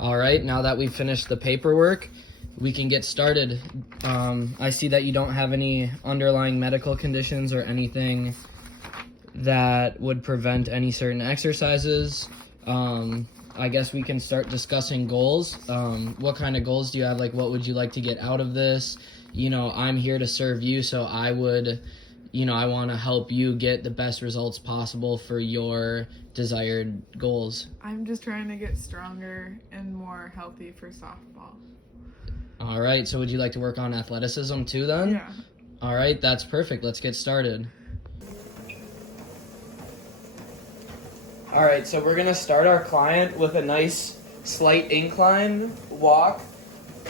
All right, now that we've finished the paperwork, we can get started. I see that you don't have any underlying medical conditions or anything that would prevent any certain exercises. I guess we can start discussing goals. What kind of goals do you have? Like, what would you like to get out of this? I'm here to serve you, so I want to help you get the best results possible for your desired goals. I'm just trying to get stronger and more healthy for softball. All right, so would you like to work on athleticism too then? Yeah. All right, that's perfect. Let's get started. All right, so we're gonna start our client with a nice slight incline walk.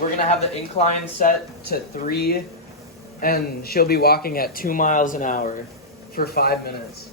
We're gonna have the incline set to 3, and she'll be walking at 2 miles an hour for 5 minutes.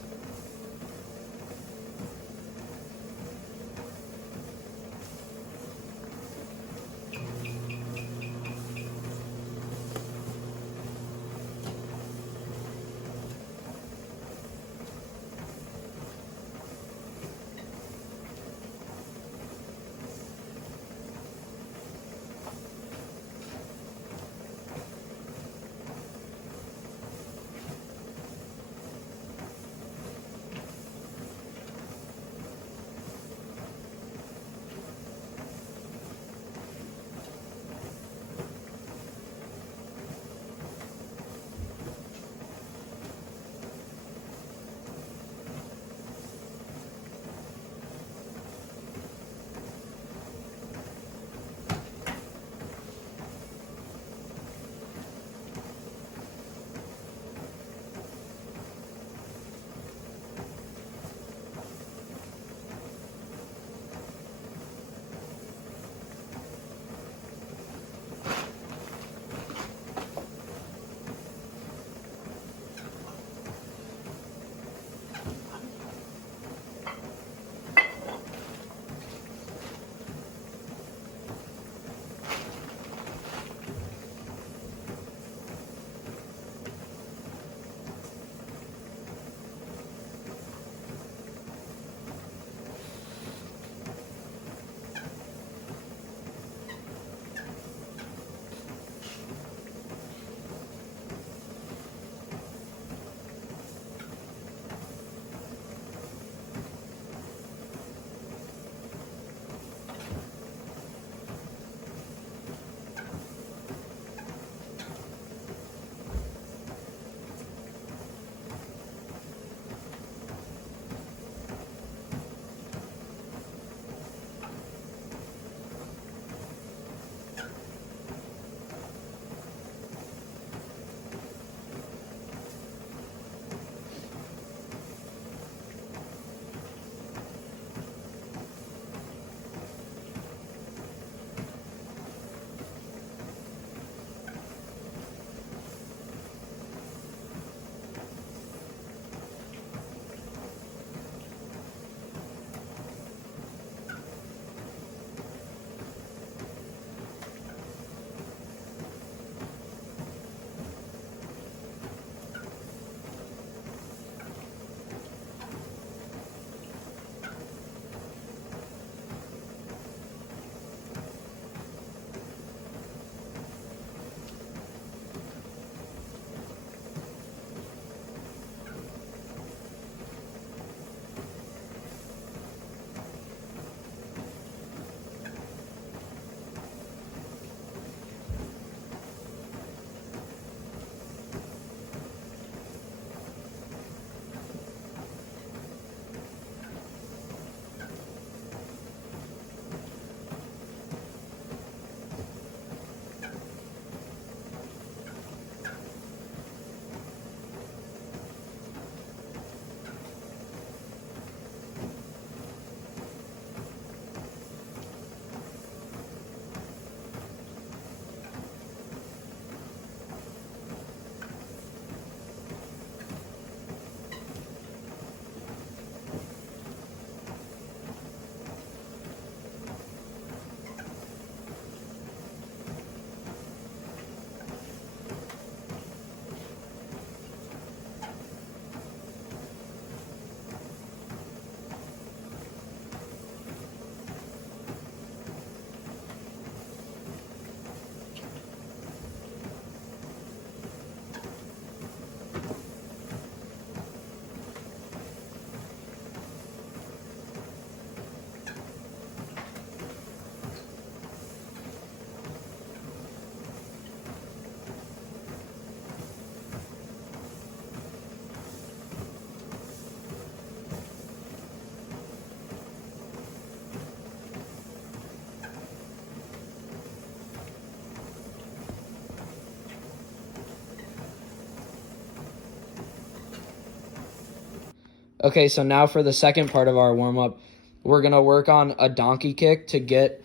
Okay, so now for the second part of our warm-up, we're going to work on a donkey kick to get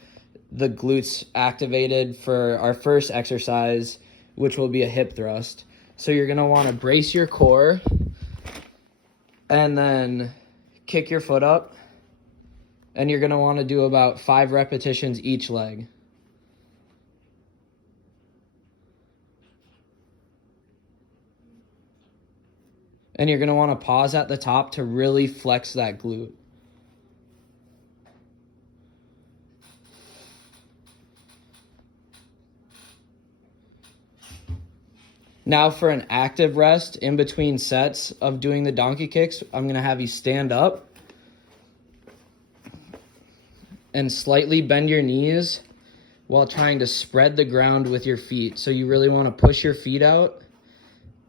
the glutes activated for our first exercise, which will be a hip thrust. So you're going to want to brace your core and then kick your foot up. And you're going to want to do about 5 repetitions each leg. And you're going to want to pause at the top to really flex that glute. Now for an active rest in between sets of doing the donkey kicks, I'm going to have you stand up and slightly bend your knees while trying to spread the ground with your feet. So you really want to push your feet out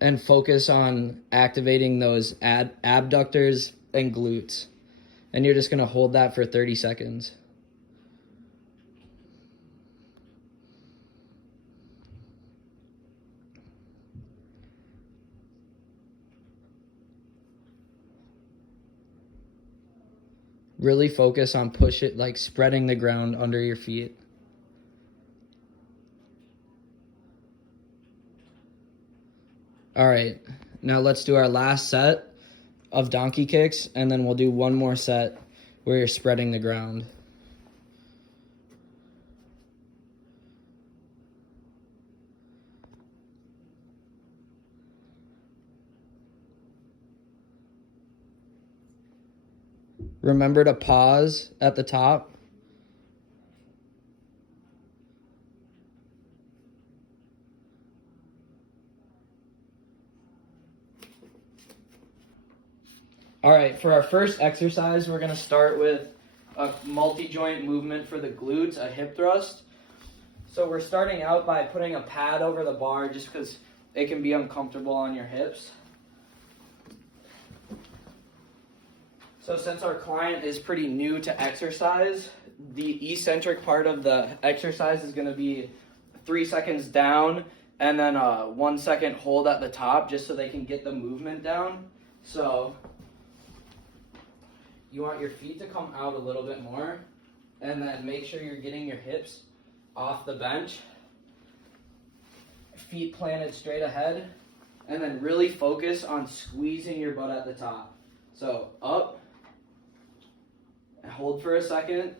and focus on activating those abductors and glutes. And you're just going to hold that for 30 seconds. Really focus on spreading the ground under your feet. All right, now let's do our last set of donkey kicks, and then we'll do one more set where you're spreading the ground. Remember to pause at the top. All right, for our first exercise, we're going to start with a multi-joint movement for the glutes, a hip thrust. So we're starting out by putting a pad over the bar just because it can be uncomfortable on your hips. So since our client is pretty new to exercise, the eccentric part of the exercise is going to be 3 seconds down and then a 1 second hold at the top just so they can get the movement down. So you want your feet to come out a little bit more and then make sure you're getting your hips off the bench. Feet planted straight ahead and then really focus on squeezing your butt at the top. So up. Hold for a second,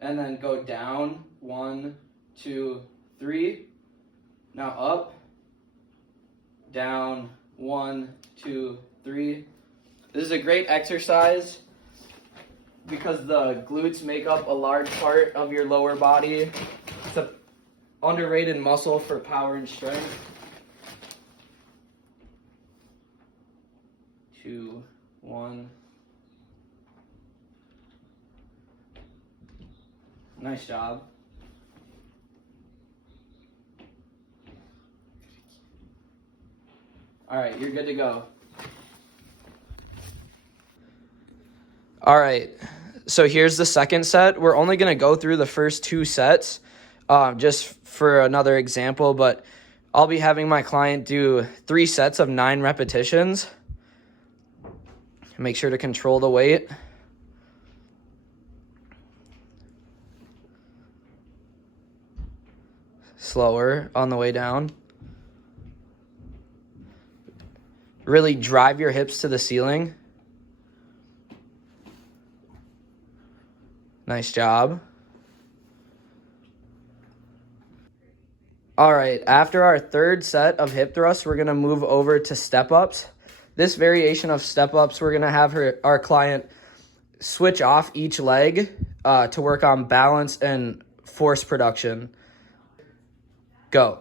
and then go down. 1, 2, 3. Now up, down. 1, 2, 3. This is a great exercise because the glutes make up a large part of your lower body. It's an underrated muscle for power and strength. 2, 1. Nice job. All right, you're good to go. All right, so here's the second set. We're only going to go through the first 2 sets just for another example, but I'll be having my client do 3 sets of 9 repetitions. Make sure to control the weight. Slower on the way down. Really drive your hips to the ceiling. Nice job. All right, after our third set of hip thrusts, we're going to move over to step-ups. This variation of step-ups, we're going to have our client switch off each leg to work on balance and force production. Go.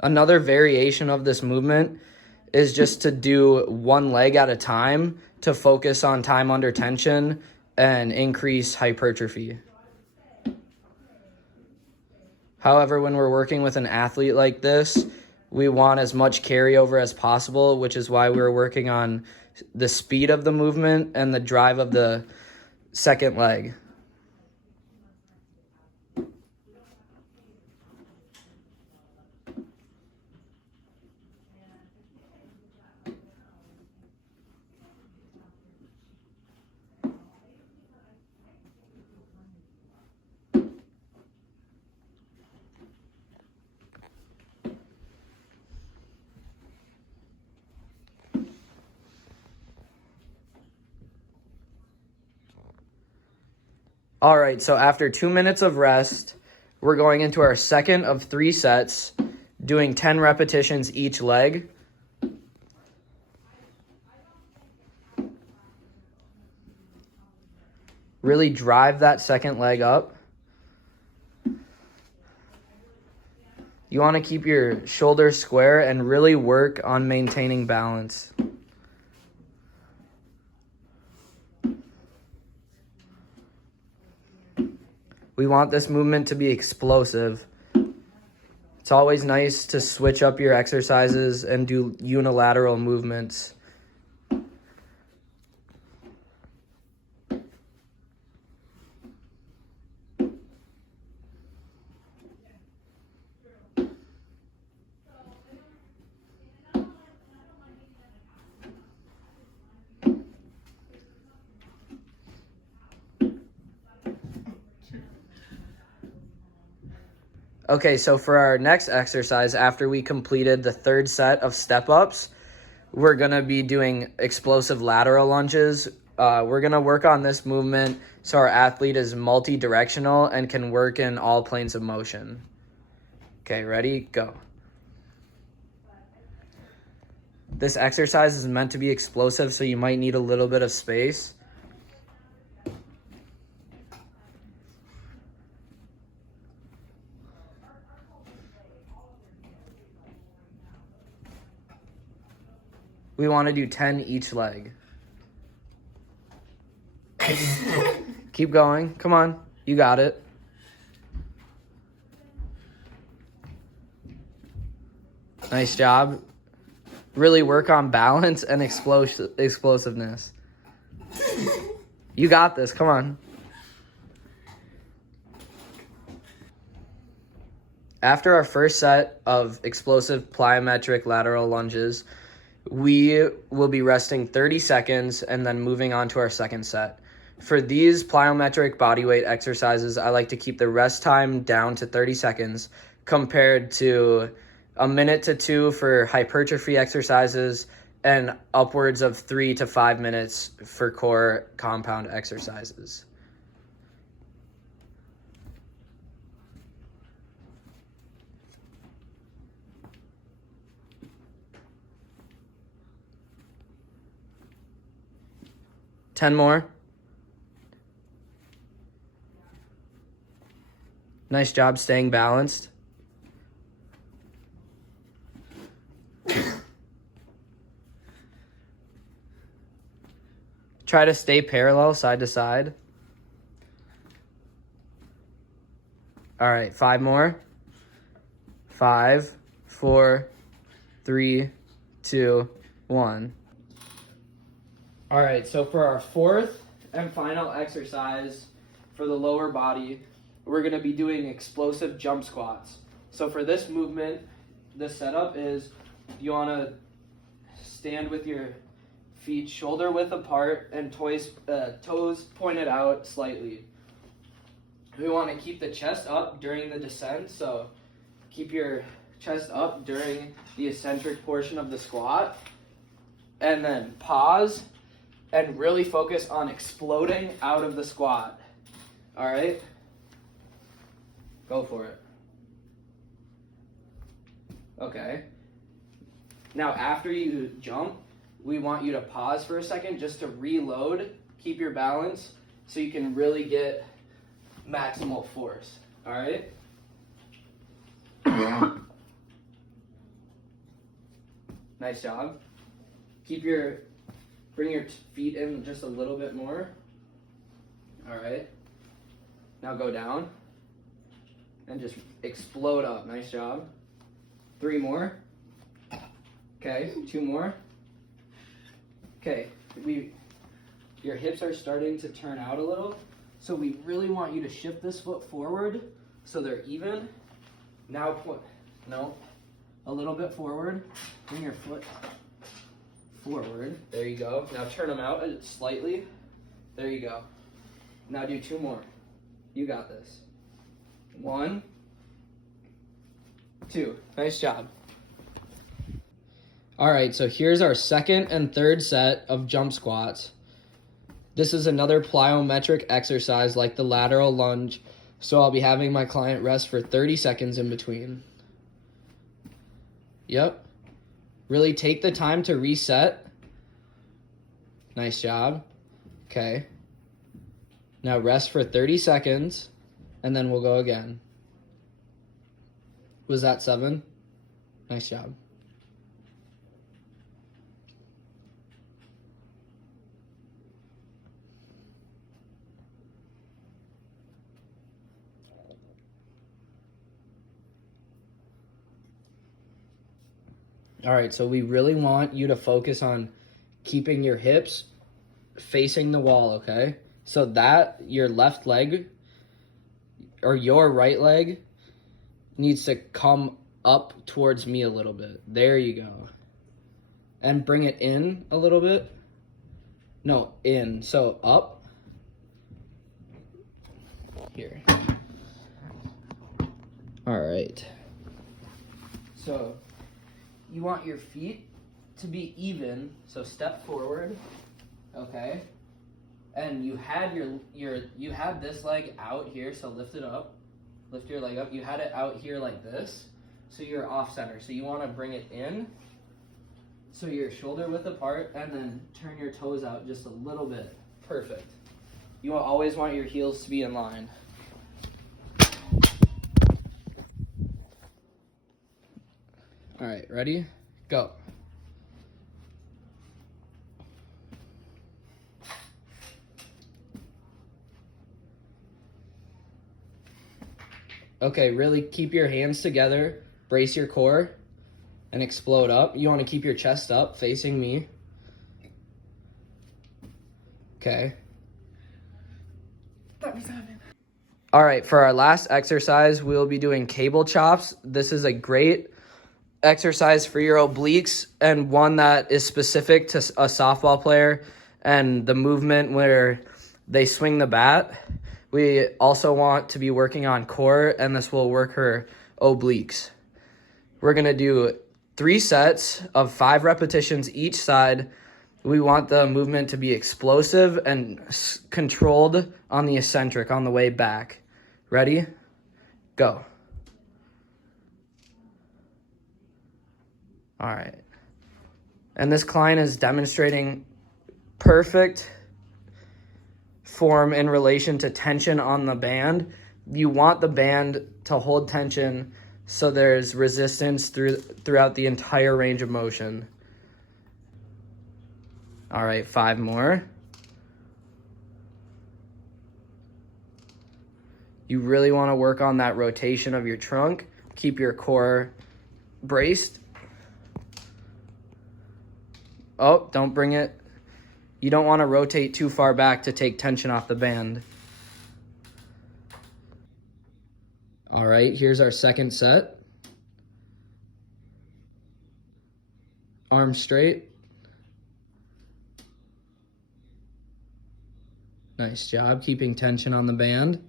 Another variation of this movement is just to do one leg at a time to focus on time under tension and increase hypertrophy. However, when we're working with an athlete like this, we want as much carryover as possible, which is why we're working on the speed of the movement and the drive of the second leg. All right, so after 2 minutes of rest, we're going into our second of 3 sets, doing 10 repetitions each leg. Really drive that second leg up. You want to keep your shoulders square and really work on maintaining balance. We want this movement to be explosive. It's always nice to switch up your exercises and do unilateral movements. Okay, so for our next exercise, after we completed the third set of step-ups, we're going to be doing explosive lateral lunges. We're going to work on this movement so our athlete is multi-directional and can work in all planes of motion. Okay, ready? Go. This exercise is meant to be explosive, so you might need a little bit of space. We want to do 10 each leg. Keep going. Come on. You got it. Nice job. Really work on balance and explosiveness. You got this. Come on. After our first set of explosive plyometric lateral lunges, we will be resting 30 seconds and then moving on to our second set. For these plyometric bodyweight exercises, I like to keep the rest time down to 30 seconds compared to a minute to 2 for hypertrophy exercises and upwards of 3 to 5 minutes for core compound exercises. Ten more. Nice job staying balanced. Try to stay parallel side to side. All right, 5 more. 5, 4, 3, 2, 1. All right, so for our fourth and final exercise for the lower body, we're going to be doing explosive jump squats. So for this movement, the setup is you want to stand with your feet shoulder width apart and toes pointed out slightly. We want to keep the chest up during the descent, so keep your chest up during the eccentric portion of the squat, and then pause and really focus on exploding out of the squat. All right? Go for it. Okay. Now, after you jump, we want you to pause for a second just to reload, keep your balance, so you can really get maximal force. All right? Nice job. Bring your feet in just a little bit more. All right. Now go down and just explode up. Nice job. 3 more. Okay, 2 more. Okay, your hips are starting to turn out a little, so we really want you to shift this foot forward so they're even. Now a little bit forward. Bring your foot forward. There you go. Now turn them out slightly. There you go. Now do 2 more. You got this. 1, 2. Nice job. All right, so here's our second and third set of jump squats. This is another plyometric exercise like the lateral lunge, so I'll be having my client rest for 30 seconds in between. Yep. Really take the time to reset. Nice job. Okay. Now rest for 30 seconds, and then we'll go again. Was that 7? Nice job. All right, so we really want you to focus on keeping your hips facing the wall, okay? So that your left leg or your right leg needs to come up towards me a little bit. There you go. And bring it in a little bit. No, in. So up. Here. All right. So you want your feet to be even, so step forward, okay? And you had you had this leg out here, so lift it up. Lift your leg up. You had it out here like this, so you're off center. So you want to bring it in, so you're shoulder width apart, and then turn your toes out just a little bit. Perfect. You always want your heels to be in line. All right, ready? Go. Okay, really keep your hands together, brace your core, and explode up. You want to keep your chest up, facing me. Okay. That was happening. All right, for our last exercise, we'll be doing cable chops. This is a great exercise for your obliques and one that is specific to a softball player and the movement where they swing the bat. We also want to be working on core, and this will work her obliques. We're going to do 3 sets of 5 repetitions each side. We want the movement to be explosive and controlled on the eccentric on the way back. Ready? Go. All right. And this client is demonstrating perfect form in relation to tension on the band. You want the band to hold tension so there's resistance throughout the entire range of motion. All right, 5 more. You really want to work on that rotation of your trunk. Keep your core braced. Oh, don't bring it. You don't want to rotate too far back to take tension off the band. All right, here's our second set. Arms straight. Nice job keeping tension on the band.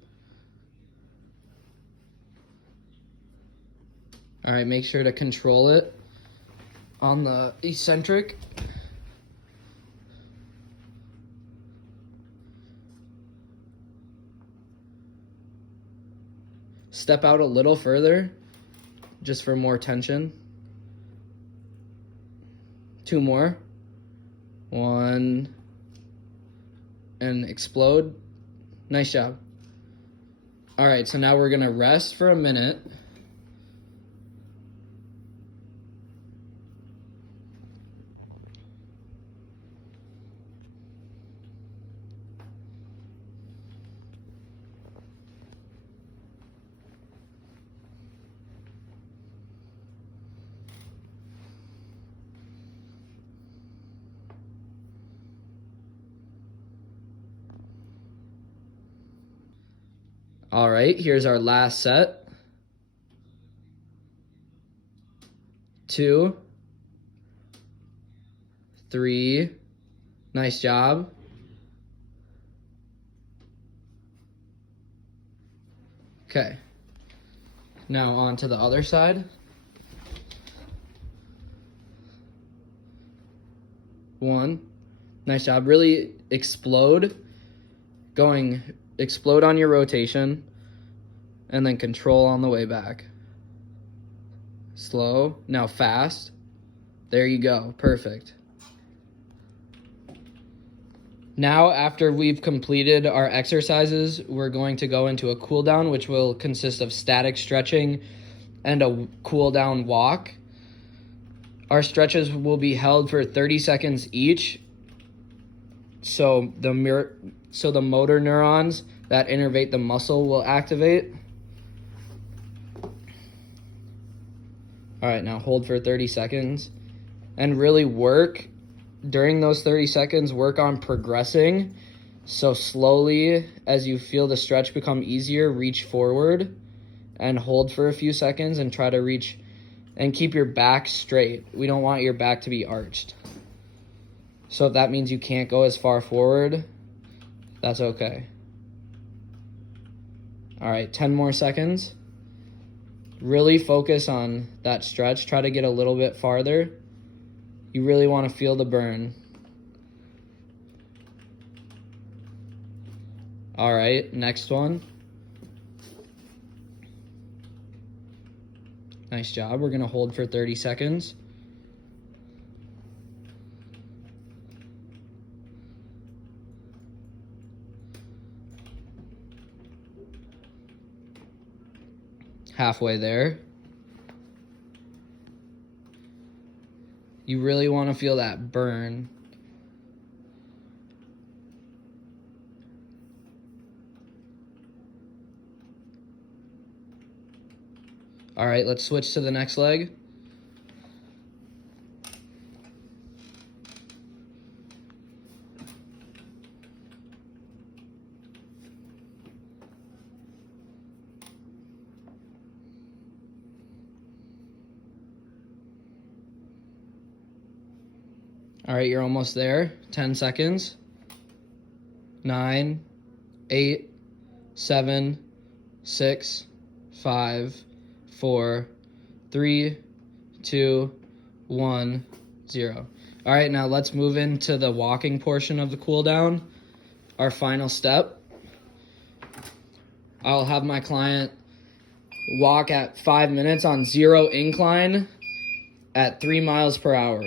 All right, make sure to control it on the eccentric. Step out a little further, just for more tension. 2 more. 1, and explode. Nice job. All right, so now we're gonna rest for a minute. All right, here's our last set. 2, 3, nice job. Okay, now on to the other side. 1, Nice job. Really explode. Explode on your rotation. And then control on the way back. Slow. Now fast. There you go. Perfect. Now, after we've completed our exercises, we're going to go into a cool down, which will consist of static stretching and a cool down walk. Our stretches will be held for 30 seconds each. So the motor neurons that innervate the muscle will activate. All right, now hold for 30 seconds and really work. During those 30 seconds, work on progressing. So slowly, as you feel the stretch become easier, reach forward and hold for a few seconds and try to reach and keep your back straight. We don't want your back to be arched. So if that means you can't go as far forward, that's okay. All right, 10 more seconds. Really focus on that stretch. Try to get a little bit farther. You really want to feel the burn. All right, next one. Nice job. We're going to hold for 30 seconds. Halfway there. You really want to feel that burn. All right, let's switch to the next leg. All right, you're almost there. 10 seconds. 9, 8, 7, 6, 5, 4, 3, 2, 1, 0. All right, now let's move into the walking portion of the cool down. Our final step. I'll have my client walk at 5 minutes on 0 incline at 3 miles per hour.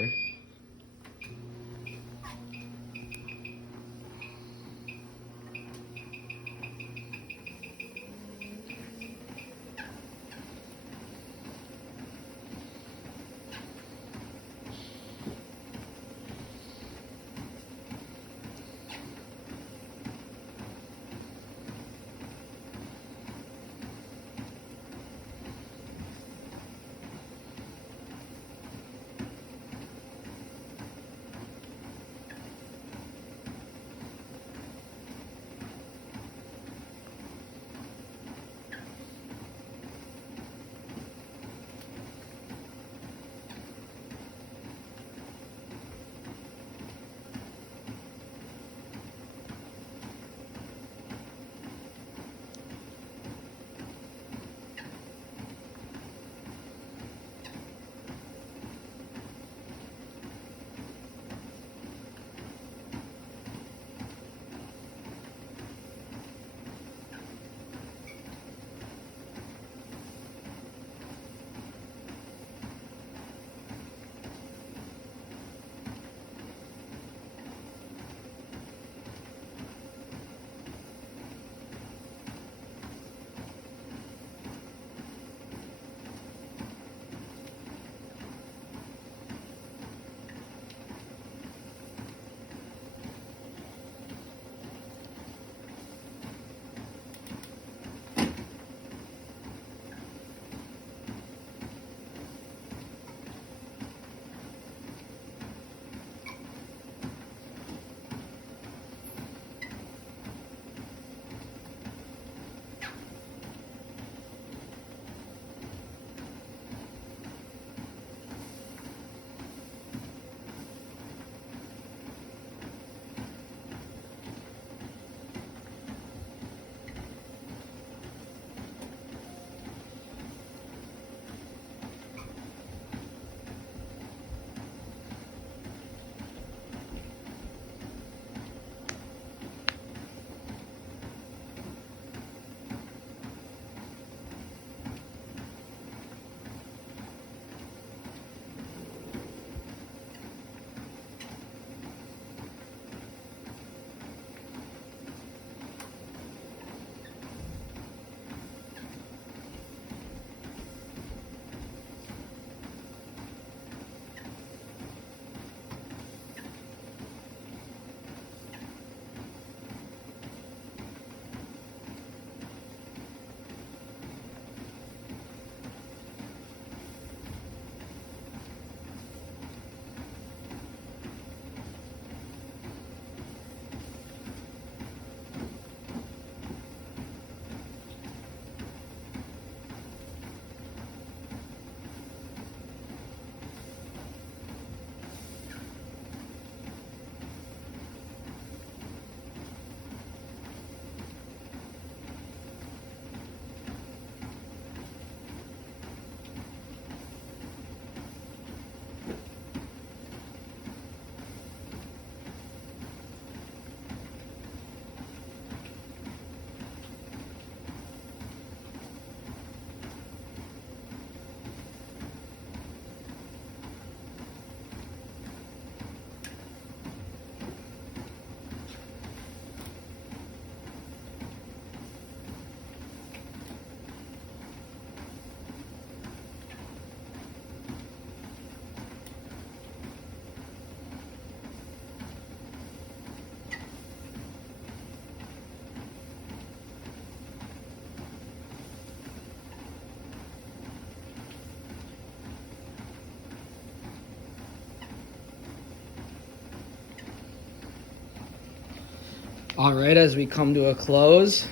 All right, as we come to a close,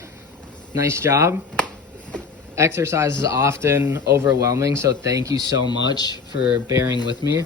nice job. Exercise is often overwhelming, so thank you so much for bearing with me.